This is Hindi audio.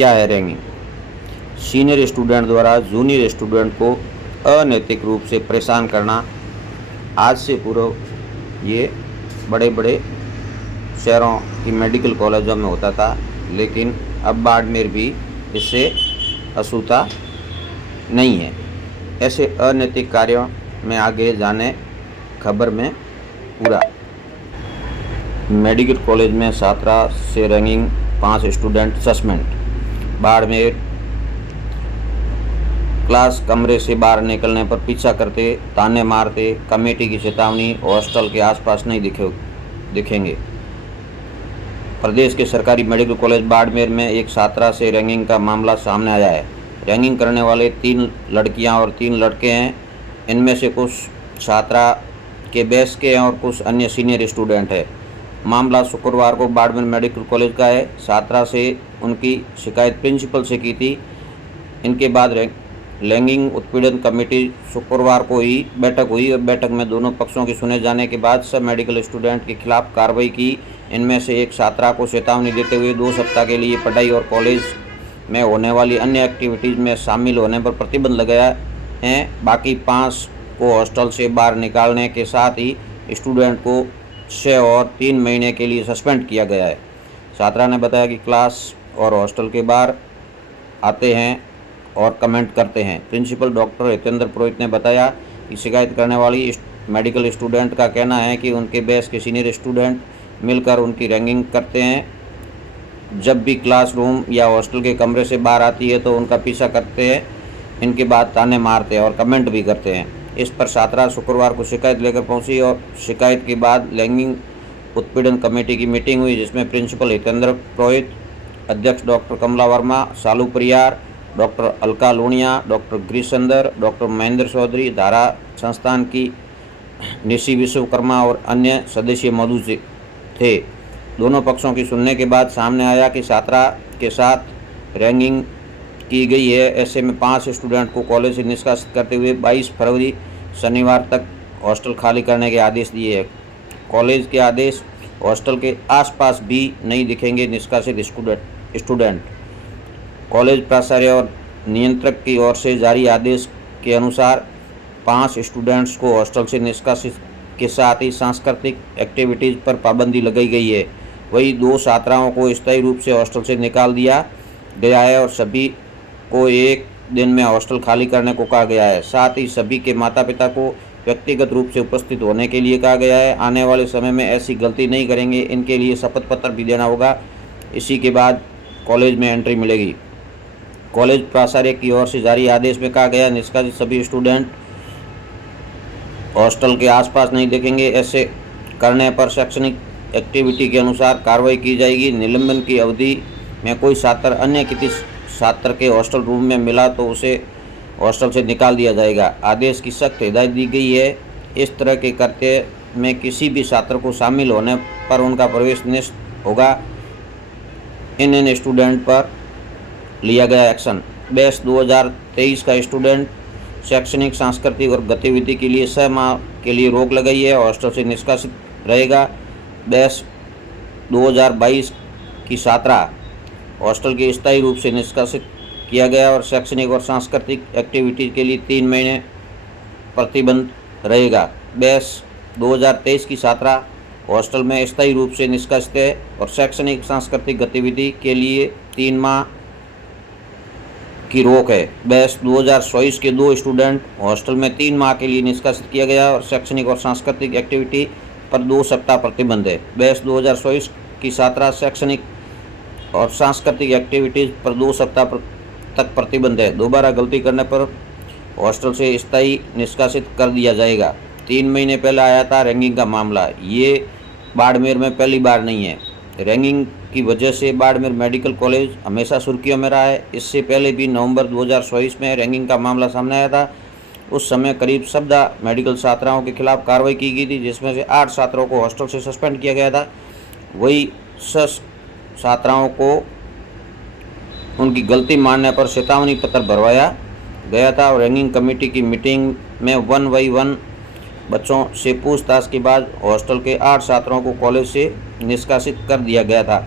क्या है रैंगिंग? सीनियर स्टूडेंट द्वारा जूनियर स्टूडेंट को अनैतिक रूप से परेशान करना आज से पूर्व ये बड़े बड़े शहरों की मेडिकल कॉलेजों में होता था, लेकिन अब बाड़मेर भी इससे अछूता नहीं है। ऐसे अनैतिक कार्यों में आगे जाने खबर में पूरा। मेडिकल कॉलेज में छात्रा से ragging, 5 student suspend. Barmer class कमरे से बाहर निकलने पर पीछा करते, ताने मारते, कमेटी की चेतावनी, हॉस्टल के आसपास नहीं दिखेंगे। प्रदेश के सरकारी मेडिकल कॉलेज बाड़मेर में एक छात्रा से रैंगिंग का मामला सामने आया है। रैंगिंग करने वाले 3 लड़कियां और 3 लड़के हैं। इनमें से कुछ छात्रा के बैच के हैं और कुछ अन्य सीनियर स्टूडेंट हैं। मामला शुक्रवार को बाड़मेर मेडिकल कॉलेज का है। छात्रा से उनकी शिकायत प्रिंसिपल से की थी। इनके बाद रैंगिंग उत्पीड़न कमेटी शुक्रवार को ही बैठक हुई और बैठक में दोनों पक्षों की सुने जाने के बाद सब मेडिकल स्टूडेंट के खिलाफ कार्रवाई की। इनमें से एक छात्रा को चेतावनी देते हुए 2 सप्ताह के लिए पढ़ाई और कॉलेज में होने वाली अन्य एक्टिविटीज़ में शामिल होने पर प्रतिबंध लगाया है। बाकी 5 को हॉस्टल से बाहर निकालने के साथ ही स्टूडेंट को 6 और 3 महीने के लिए सस्पेंड किया गया है। छात्रा ने बताया कि क्लास और हॉस्टल के बाहर आते हैं और कमेंट करते हैं। प्रिंसिपल डॉक्टर हितेंद्र पुरोहित ने बताया कि शिकायत करने वाली मेडिकल स्टूडेंट का कहना है कि उनके बैच के सीनियर स्टूडेंट मिलकर उनकी रैंगिंग करते हैं। जब भी क्लासरूम या हॉस्टल के कमरे से बाहर आती है तो उनका पीछा करते हैं, इनके बाद ताने मारते हैं और कमेंट भी करते हैं। इस पर छात्रा शुक्रवार को शिकायत लेकर पहुंची और शिकायत के बाद रैंगिंग उत्पीड़न कमेटी की मीटिंग हुई, जिसमें प्रिंसिपल हितेंद्र पुरोहित, अध्यक्ष डॉक्टर कमला Verma, Salu Pariyar, doctor Alka Luniya, doctor Girishandar, doctor Mahendra Chaudhary, Dhara Sansthan की निशी विश्वकर्मा और अन्य सदस्य मौजूद थे। दोनों पक्षों की सुनने के बाद सामने आया कि छात्रा के साथ रैंगिंग की गई है। ऐसे में 5 स्टूडेंट को कॉलेज से निष्कासित करते हुए 22 फरवरी शनिवार तक हॉस्टल खाली करने के आदेश दिए हैं। कॉलेज के आदेश हॉस्टल के आसपास भी नहीं दिखेंगे निष्कासित स्टूडेंट। कॉलेज प्राचार्य और नियंत्रक की ओर से जारी आदेश के अनुसार 5 स्टूडेंट्स को हॉस्टल से निष्कासित के साथ ही सांस्कृतिक एक्टिविटीज़ पर पाबंदी लगाई गई है। वहीं 2 छात्राओं को स्थायी रूप से हॉस्टल से निकाल दिया गया है और सभी को 1 दिन में हॉस्टल खाली करने को कहा गया है। साथ ही सभी के माता पिता को व्यक्तिगत रूप से उपस्थित होने के लिए कहा गया है। आने वाले समय में ऐसी गलती नहीं करेंगे, इनके लिए शपथ पत्र भी देना होगा। इसी के बाद कॉलेज में एंट्री मिलेगी। कॉलेज प्राचार्य की ओर से जारी आदेश में कहा गया, निष्कासित सभी स्टूडेंट हॉस्टल के आसपास नहीं देखेंगे। ऐसे करने पर शैक्षणिक एक्टिविटी के अनुसार कार्रवाई की जाएगी। निलंबन की अवधि में कोई छात्र अन्य किसी छात्र के हॉस्टल रूम में मिला तो उसे हॉस्टल से निकाल दिया जाएगा। आदेश की सख्त हिदायत दी गई है। इस तरह के कृत्य में किसी भी छात्र को शामिल होने पर उनका प्रवेश निषिद्ध होगा। इन स्टूडेंट पर लिया गया एक्शन। बैच 2023 का स्टूडेंट शैक्षणिक, सांस्कृतिक और गतिविधि के लिए 6 माह के लिए रोक लगाई है, हॉस्टल से निष्कासित रहेगा। बैच 2022 की छात्रा हॉस्टल के स्थायी रूप से निष्कासित किया गया और शैक्षणिक और सांस्कृतिक एक्टिविटी के लिए 3 महीने प्रतिबंध रहेगा। बैच 2023 की छात्रा हॉस्टल में स्थायी रूप से निष्कासित है और शैक्षणिक सांस्कृतिक गतिविधि के लिए 3 माह की रोक है। बैच 2024 के 2 स्टूडेंट हॉस्टल में 3 माह के लिए निष्कासित किया गया और शैक्षणिक और सांस्कृतिक एक्टिविटी पर 2 सप्ताह प्रतिबंध है। बैच 2024 की छात्रा शैक्षणिक और सांस्कृतिक एक्टिविटीज़ पर 2 सप्ताह तक प्रतिबंध है। दोबारा गलती करने पर हॉस्टल से स्थायी निष्कासित कर दिया जाएगा। 3 महीने पहले आया था रैंगिंग का मामला। ये बाड़मेर में पहली बार नहीं है। रैंगिंग की वजह से बाड़मेर मेडिकल कॉलेज हमेशा सुर्खियों में रहा है। इससे पहले भी नवंबर 2024 में रैंगिंग का मामला सामने आया था। उस समय करीब 14 मेडिकल छात्राओं के खिलाफ कार्रवाई की गई थी, जिसमें से 8 छात्रों को हॉस्टल से सस्पेंड किया गया था। वही 6 छात्राओं को उनकी गलती मानने पर चेतावनी पत्र भरवाया गया था और रैंगिंग कमेटी की मीटिंग में 1 बाई 1 बच्चों से पूछताछ के बाद हॉस्टल के 8 छात्रों को कॉलेज से निष्कासित कर दिया गया था।